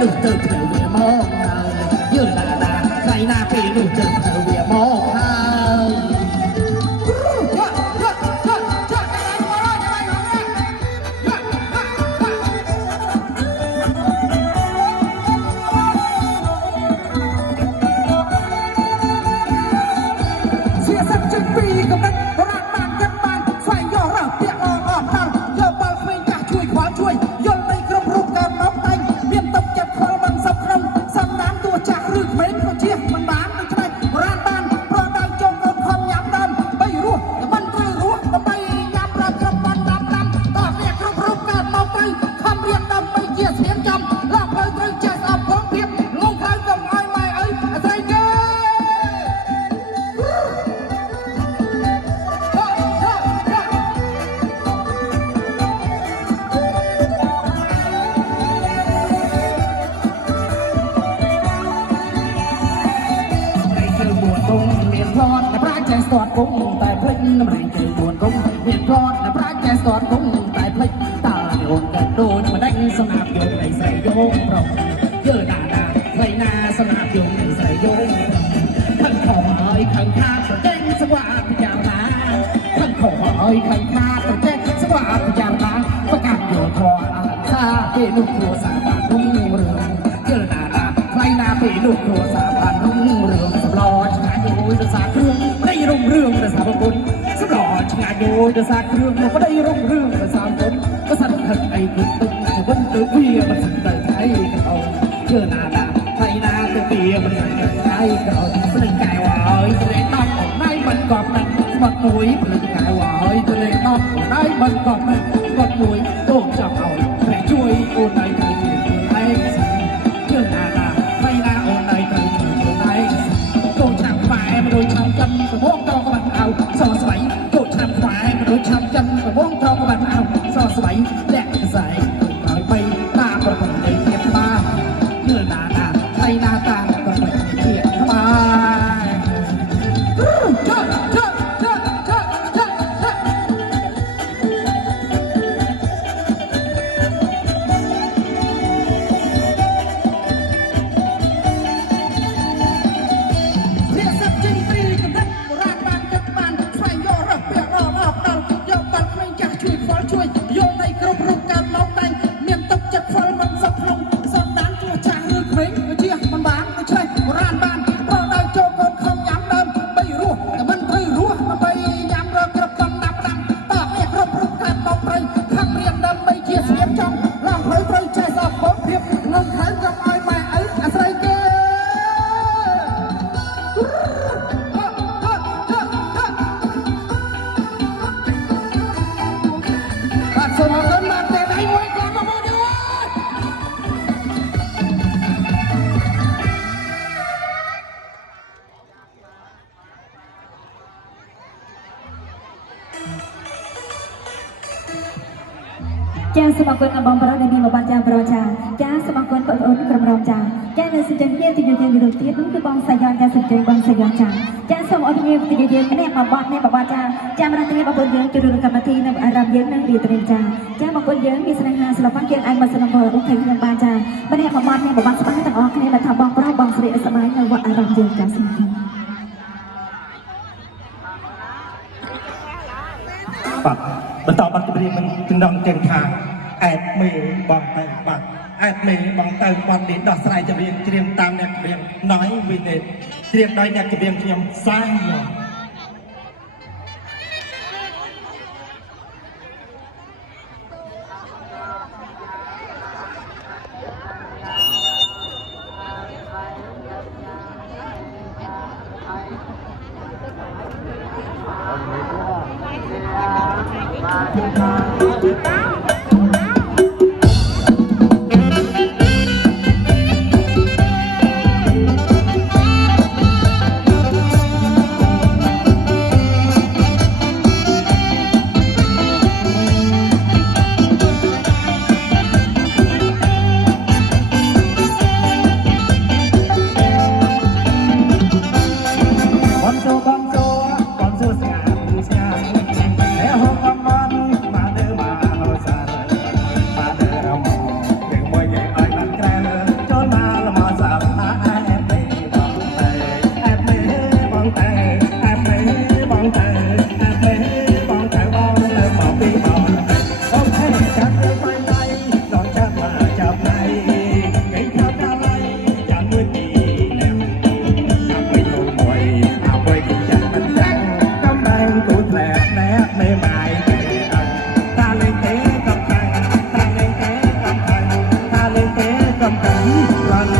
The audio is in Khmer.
នោះទៅត្រូវវាមកហើយយល់ណាណាថ្ងៃណាពេលនោះទៅត្រូវវាមកហើយស្ទាត់គុំតែភ្លេចម្លេចជើងពួនគុំមានផ្លត់តែប្រាជ្ញាស្ទាត់គុំតែភ្លេចតើយោនក៏ដូចម្ដេចសម្រាប់យោននៃស្រីយោងប្រុសយើណាណាថ្លៃណាសម្រាប់យោននៃស្រីយោងខឹងខំហើយខឹងខាតប្រចេញសង្វាពិចារណាខឹងខំហើយខឹងខាតប្រចេញសង្វាពិចារណាប្រកាសយោធរអរថាពេលនោះគ្រួសារបានរុងរឿងយើណាណាថ្លៃណាពេលនោះគ្រួសារបានរុងរឿងសម្លឆ្ងាញ់មួយរសាគ្រឿងប្តីរុងរឿងរសាប្រពន្ធសម្លឆ្ងាញ់មួយរសាគ្រឿងមកប្តីរុងរឿងរសាប្រពន្ធក៏សាត់ខឹងអីគឺទឹកจะវិញទៅវាមិនស្គាល់ថ្ងៃកោជឿណាណាថ្លៃណាទៅវាមិនស្គាល់ថ្ងៃកោព្រឹងកែវហើយទៅលេងដល់អនឡាញមិនកប់ណាស់ស្បាត់មួយព្រឹងកែវហើយទៅលេងដល់អនឡាញមិនកប់ណាស់ស្បាត់មួយទូចាប់ឲ្យព្រះជួយអូនដៃទៅជួយឯងជឿណាណាថ្លៃណាអូនដៃទៅជួយឯងទូឆ្នាំខ្មែរមិនដូចឆ្នាំចិនប្រមងតក៏បានអោសស្បៃទូឆ្នាំខ្មែរមិនដូចឆ្នាំចិនប្រមងតក៏បានអោសស្បៃលាក់ខ្សែឲ្យបីតាប្រពន្ធនៃទៀតបានជឿណាណាថ្លៃណាតាប្រពន្ធទៀតបានចាសសូមអរគុណបងប្រុសដែលមានបបចាប្រុសចាសូមអរគុណបងប្អូនក្រុមរំចានៅសិទ្ធិជាទីយោយើងរូបទៀតនោះគឺបងសាយ៉នចាសិទ្ធិបងសាយ៉នចាសូមអរគុណទីយោយើងម្នាក់បបនេះបបចាមរតនីបងប្អូនយើងចូលរួមកម្មវិធីនៅអារម្មណ៍យើងនឹងរៀបរៀងចាបងប្អូនយើងមានស្នេហាសិល្បៈយើងអាចមកសិល្បៈអូខេខ្ញុំបានចាម្នាក់បបនេះបបស្បាទាំងអស់គ្នាដែលថាបងប្រុសបងស្រីសប្បាយនៅវត្តអារម្មណ៍យើងចាសូមបាទបន្តបទចម្រៀងមិនចំណងចឹងថាអែតមេបងទៅបាទអែតមេបងទៅគាត់នេះដោះស្រាយចម្រៀងច្រៀងតាមអ្នកច្រៀងណយវិនិតច្រៀងដោយអ្នកច្រៀងខ្ញុំសាញ់ ำกันร้าน